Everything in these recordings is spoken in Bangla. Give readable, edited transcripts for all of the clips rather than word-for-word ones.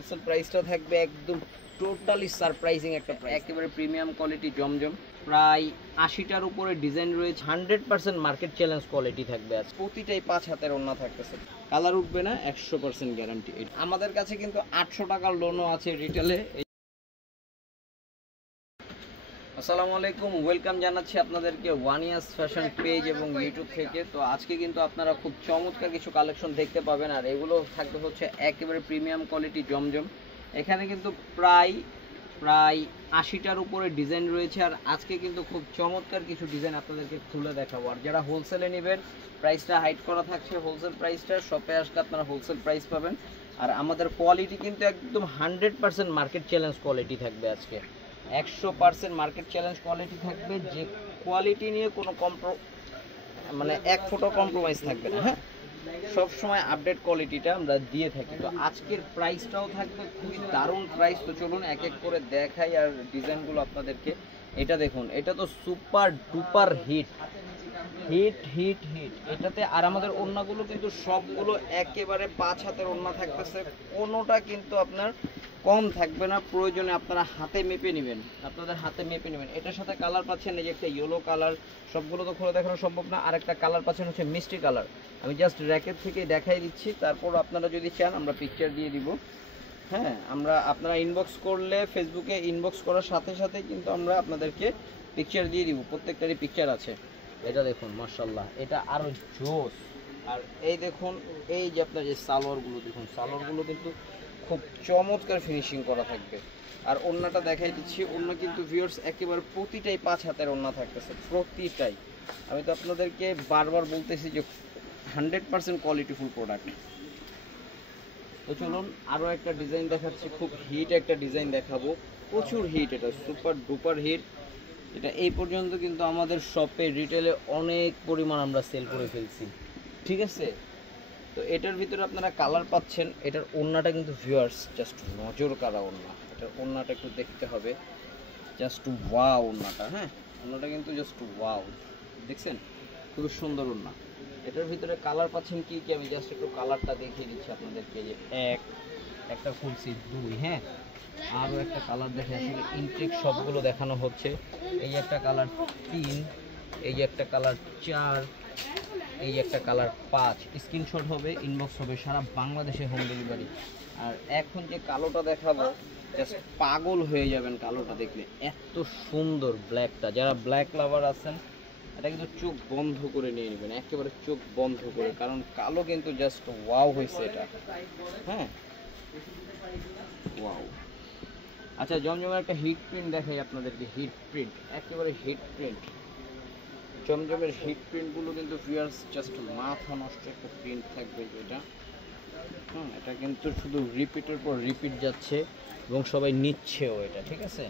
হোলসেল প্রাইসটা থাকবে একদম টোটালি সারপ্রাইজিং একটা প্রাইস, একেবারে প্রিমিয়াম কোয়ালিটি জমজম। প্রায় ৮০টার উপরে ডিজাইন রয়েছে, 100% মার্কেট চ্যালেঞ্জ কোয়ালিটি থাকবে। আজ প্রতিটাই 5 হাতের ওড়না থাকতেছে, কালার উঠবে না, 100% গ্যারান্টি। আমাদের কাছে কিন্তু 800 টাকার লোনও আছে রিটেলে। আসসালামু আলাইকুম, ওয়েলকাম জানাচ্ছি আপনাদেরকে ওয়ান ইয়ার্স ফ্যাশন পেজ এবং ইউটিউব থেকে। তো আজকে কিন্তু আপনারা খুব চমৎকার কিছু কালেকশন দেখতে পাবেন, আর এগুলো থাকবে হচ্ছে একেবারে প্রিমিয়াম কোয়ালিটি জমজম। এখানে কিন্তু প্রায় ৮০টার উপরে ডিজাইন রয়েছে, আর আজকে কিন্তু খুব চমৎকার কিছু ডিজাইন আপনাদেরকে খুলে দেখাবো। আর যারা হোলসেলে নেবেন, প্রাইসটা হাইড করা থাকছে, হোলসেল প্রাইসটা শপে আসলে আপনারা হোলসেল প্রাইস পাবেন। আর আমাদের কোয়ালিটি কিন্তু একদম 100% মার্কেট চ্যালেঞ্জ কোয়ালিটি থাকবে। আজকে 100% মার্কেট চ্যালেঞ্জ কোয়ালিটি থাকবে, যে কোয়ালিটি নিয়ে কোনো মানে এক ফোঁটা কম্প্রোমাইজ থাকবে না। হ্যাঁ, সব সময় আপডেট কোয়ালিটিটা আমরা দিয়ে থাকি। তো আজকের প্রাইসটাও থাকবে খুবই দারুণ প্রাইস। তো চলুন এক এক করে দেখাই আর ডিজাইনগুলো আপনাদেরকে। এটা দেখুন, এটা তো super duper hit hit hit hit এটাতে। আর আমাদের ওড়নাগুলো কিন্তু সবগুলো একেবারে 5 হাতের ওড়না থাকতেছে, কোনোটা কিন্তু আপনার কম থাকবে না। প্রয়োজনে আপনারা হাতে মেপে নেবেন, আপনাদের হাতে মেপে নেবেন। এটার সাথে কালার পাচ্ছেন এই যে একটা ইয়েলো কালার, সবগুলো তো খুলে দেখানো সম্ভব না। আর একটা কালার পাচ্ছেন হচ্ছে মিষ্টি কালার, আমি জাস্ট র্যাকেট থেকে দেখাই দিচ্ছি। তারপর আপনারা যদি চান আমরা পিকচার দিয়ে দিব। হ্যাঁ, আপনারা ইনবক্স করলে, ফেসবুকে ইনবক্স করার সাথে সাথে কিন্তু আমরা আপনাদেরকে পিকচার দিয়ে দিব, প্রত্যেকটারই পিকচার আছে। এটা দেখুন মাশাআল্লাহ, এটা আরও জোস। আর এই দেখুন, এই যে আপনার যে সালোয়ারগুলো দেখুন, সালোয়ারগুলো কিন্তু খুব চমৎকার ফিনিশিং করা থাকবে। আর ওড়নাটা দেখাই দিচ্ছি, ওড়না কিন্তু ভিউয়ার্স একেবারে প্রতিটাই 5 হাতের ওড়না থাকতেছে, প্রতিটাই। আমি তো আপনাদেরকে বারবার বলতেছি যে 100% কোয়ালিটিফুল প্রোডাক্ট। তো চলুন আরও একটা ডিজাইন দেখাচ্ছি, খুব হিট একটা ডিজাইন দেখাবো, প্রচুর হিট, এটা সুপার ডুপার হিট। এটা এই পর্যন্ত কিন্তু আমাদের শপে রিটেলে অনেক পরিমাণ আমরা সেল করে ফেলছি, ঠিক আছে। তো এটার ভিতরে আপনারা কালার পাচ্ছেন। এটার ওড়নাটা কিন্তু ভিউয়ার্স জাস্ট নজর কাড়া ওড়না, এটার ওড়নাটা একটু দেখতে হবে, জাস্ট ওয়াও ওড়নাটা। হ্যাঁ, ওড়নাটা কিন্তু জাস্ট ওয়াও, দেখছেন খুবই সুন্দর ওড়না। এটার ভিতরে কালার পাচ্ছেন কি কি, আমি জাস্ট একটু কালারটা দেখিয়ে দিচ্ছি আপনাদেরকে। যে একটা খুলছি 2, হ্যাঁ, আরও একটা কালার দেখে আসলে ইনটেক সবগুলো দেখানো হচ্ছে। এই একটা কালার 3, এই যে একটা কালার 4, এই একটা কালার 5। স্ক্রিনশট হবে, ইনবক্স হবে, সারা বাংলাদেশে হোম ডেলিভারি। আর এখন যে কালোটা দেখাবো, জাস্ট পাগল হয়ে যাবেন কালোটা দেখলে, এত সুন্দর ব্ল্যাকটা। যারা ব্ল্যাক লাভার আছেন, এটা কিন্তু চোখ বন্ধ করে নিয়ে নেবেন, একেবারে চোখ বন্ধ করে, কারণ কালো কিন্তু জাস্ট ওয়াও হয়েছে এটা। হ্যাঁ, ওয়াও। আচ্ছা, জমজমের একটা হিট প্রিন্ট দেখাই আপনাদেরকে, হিট প্রিন্ট, একেবারে হিট প্রিন্ট। জমজমের হিট প্রিন্টগুলো কিন্তু ভিউয়ার্স জাস্ট মাথা নষ্ট একটা প্রিন্ট থাকবে যেটা। এটা কিন্তু শুধু রিপিটের পর রিপিট যাচ্ছে এবং সবাই নিচ্ছেও এটা, ঠিক আছে।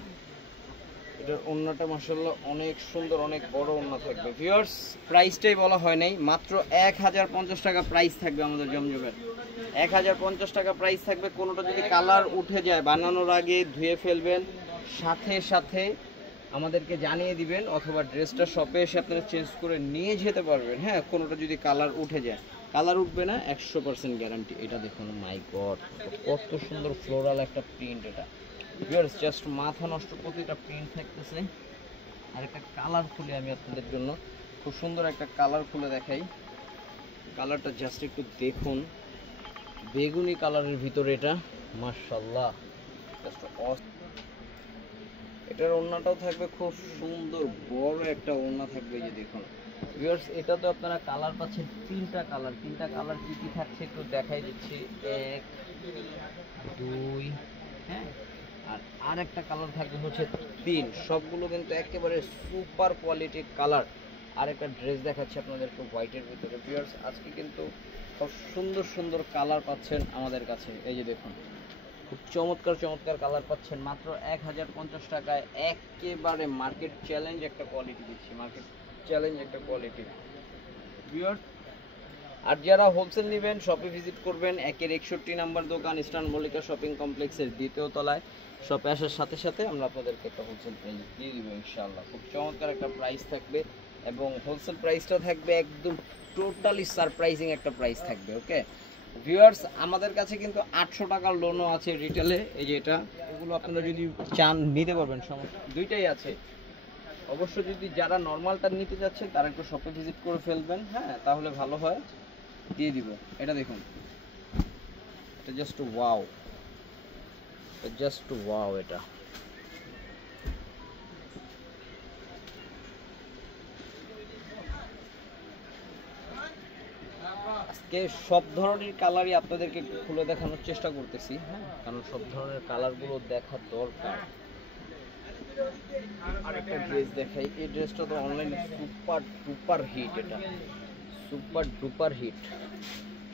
এটার ওড়নাটা মাশাআল্লাহ অনেক সুন্দর, অনেক বড় ওড়না থাকবে। ভিউয়ার্স প্রাইসটাই বলা হয় নাই, মাত্র 1050 টাকা প্রাইস থাকবে আমাদের জমজমের। 1050 টাকা প্রাইস থাকবে। কোনোটা যদি কালার উঠে যায়, বানানোর আগে ধুয়ে ফেলবেন, সাথে সাথে আমাদেরকে জানিয়ে দিবেন, অথবা ড্রেসটা শপে এসে আপনারা চেঞ্জ করে নিয়ে যেতে পারবেন। হ্যাঁ, কোনোটা যদি কালার উঠে যায়, কালার উঠবে না, 100% গ্যারান্টি। এটা দেখুন, মাই গড, কত সুন্দর ফ্লোরাল একটা প্রিন্ট। এটা ভিউয়ার্স জাস্ট মাথা নষ্ট প্রতিটা প্রিন্ট থাকতেছে। আর একটা কালার খুলে আমি আপনাদের জন্য খুব সুন্দর একটা কালার খুলে দেখাই। কালারটা জাস্ট একটু দেখুন, বেগুনি কালারের ভিতরে এটা, মাশাআল্লাহ জাস্ট। এটার ওড়নাটাও থাকবে খুব সুন্দর, বড় একটা ওড়না থাকবে, এই যে দেখুন ভিউয়ার্স। এটা তো আপনারা কালার পাচ্ছেন, 3টা কালার। 3টা কালার কি কি থাকছে একটু দেখাই দিচ্ছি। 1, 2, হ্যাঁ, আর একটা কালার থাকবে হচ্ছে 3। সবগুলো কিন্তু একেবারে সুপার কোয়ালিটির কালার। আর একটা ড্রেস দেখাচ্ছি আপনাদেরকে হোয়াইটের ভিতরে। ভিউয়ার্স আজকে কিন্তু খুব সুন্দর সুন্দর কালার পাচ্ছেন আমাদের কাছে, এই যে দেখুন, খুব চমৎকার চমৎকার কালার পাচ্ছেন মাত্র 1050 টাকায়। একেবারে মার্কেট চ্যালেঞ্জ একটা কোয়ালিটি দিচ্ছি, মার্কেট চ্যালেঞ্জ একটা কোয়ালিটি ভিউয়ার্স। আর যারা হোলসেল নেবেন, শপে ভিজিট করবেন, 161 নাম্বার দোকান, ইস্টার্ন মল্লিকা শপিং কমপ্লেক্সের 2য় তলায়। শপে আসার সাথে সাথে আমরা আপনাদেরকে একটা হোলসেল প্রাইস দিয়ে দিব ইনশাআল্লাহ। খুব চমৎকার একটা প্রাইস থাকবে, এবং হোলসেল প্রাইসটা থাকবে একদম টোটালি সারপ্রাইজিং একটা প্রাইস থাকবে। ওকে, ভিউয়ার্স আমাদের কাছে কিন্তু 800 টাকার লোনও আছে রিটেলে, এই যে এটা, এগুলো আপনারা যদি চান নিতে পারবেন, সমস্যা দুইটাই আছে। অবশ্য যদি যারা নর্মালটা নিতে যাচ্ছেন তারা একটু শপে ভিজিট করে ফেলবেন, হ্যাঁ তাহলে ভালো হয়, দিয়ে দিব। এটা দেখুন, এটা জাস্ট ওয়াও, জাস্ট ওয়াও। এটা আজকে সব ধরনের কালারই আপনাদেরকে একটু খুলে দেখানোর চেষ্টা করতেছি, হ্যাঁ কারণ সব ধরনের কালারগুলো দেখার দরকার। আরেকটা ড্রেস দেখাই, এই ড্রেসটা তো অনলাইনে সুপার ডুপার হিট, এটা সুপার ডুপার হিট।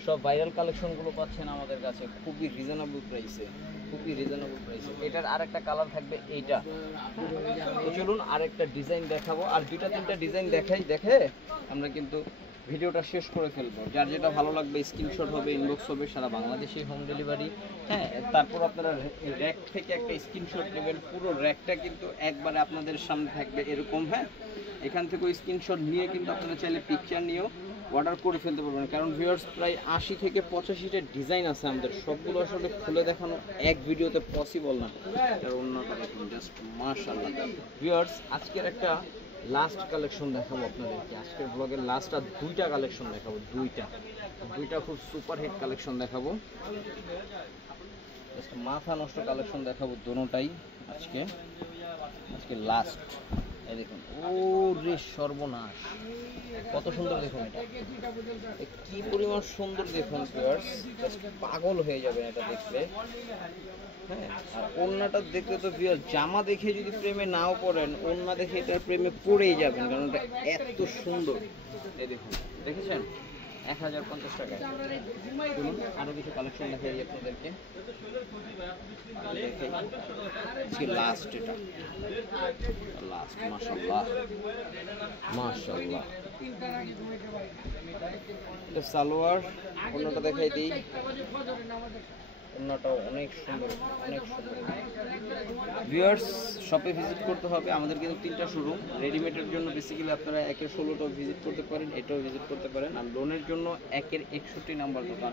সব ভাইরাল কালেকশনগুলো পাচ্ছেন আমাদের কাছে খুবই রিজনেবল প্রাইসে, খুবই রিজনেবল প্রাইসে। এটার আরেকটা কালার থাকবে এইটা। তো চলুন আরেকটা ডিজাইন দেখাবো, আর দুইটা তিনটা ডিজাইন দেখাই, দেখে আমরা কিন্তু ভিডিওটা শেষ করে ফেলবো। যার যেটা ভালো লাগবে স্ক্রিনশট হবে, ইনবক্স হবে, সারা বাংলাদেশে হোম ডেলিভারি। হ্যাঁ তারপর আপনারা র্যাক থেকে একটা স্ক্রিনশট নেবেন, পুরো র্যাকটা কিন্তু একবারে আপনাদের সামনে থাকবে এরকম। হ্যাঁ এখান থেকে ওই স্ক্রিনশট নিয়ে কিন্তু আপনারা চাইলে পিকচার নিয়েও অর্ডার করে ফেলতে পারবেন, কারণ ভিউয়ার্স প্রায় 80 থেকে 85টা ডিজাইন আছে আমাদের, সবগুলো আসলে খুলে দেখানো এক ভিডিওতে পসিবল না। আর অন্যটা দেখুন জাস্ট মাশাআল্লাহ। ভিউয়ার্স আজকের একটা লাস্ট কালেকশন দেখাবো আপনাদেরকে, আজকের ব্লগের লাস্ট আর দুইটা কালেকশন দেখাবো, দুইটা খুব সুপার হিট কালেকশন দেখাবো, জাস্ট মাথা নষ্ট কালেকশন দেখাবো দোনোটাই আজকে লাস্ট। এই দেখুন, ও রে সর্বনাশ, কত সুন্দর দেখুন, এটা কি পরিমাণ সুন্দর দেখুন ভিউয়ার্স, জাস্ট পাগল হয়ে যাবেন এটা দেখলে। হ্যাঁ আর ওড়নাটা দেখলে তো ভিউয়ার্স, জামা দেখে যদি প্রেমে নাও পড়েন, ওড়না দেখে এটার প্রেমে পড়েই যাবেন, কারণ এটা এত সুন্দর। এই দেখুন, দেখেছেন 1050 টাকায়। চলুন আরো কিছু কালেকশন দেখাই আপনাদেরকে, লাস্ট, এটা লাস্ট। মাশাআল্লাহ মাশাআল্লাহ। এটা সালোয়ার, অন্যটা দেখাই দিই, অন্যটাও অনেক সুন্দর, অনেক সুন্দর। ভিউয়ার্স শপে ভিজিট করতে হবে, আমাদের কিন্তু 3টা শোরুম। রেডিমেডের জন্য বেসিক্যালি আপনারা 1-এর 16টাও ভিজিট করতে পারেন, এটাও ভিজিট করতে পারেন। আর লোনের জন্য 1-এর 61 নাম্বার দোকান,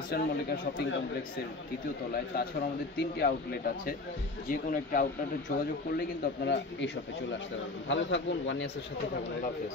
ইস্টার্ন মল্লিকা শপিং কমপ্লেক্সের 2য় তলায়। তাছাড়া আমাদের 3টি আউটলেট আছে, যে কোনো একটা আউটলেটে যোগাযোগ করলে কিন্তু আপনারা এই শপে চলে আসতে পারবেন। ভালো থাকুন, ওয়ান ইয়ার্সের সাথে থাকুন, আল্লাহ হাফেজ।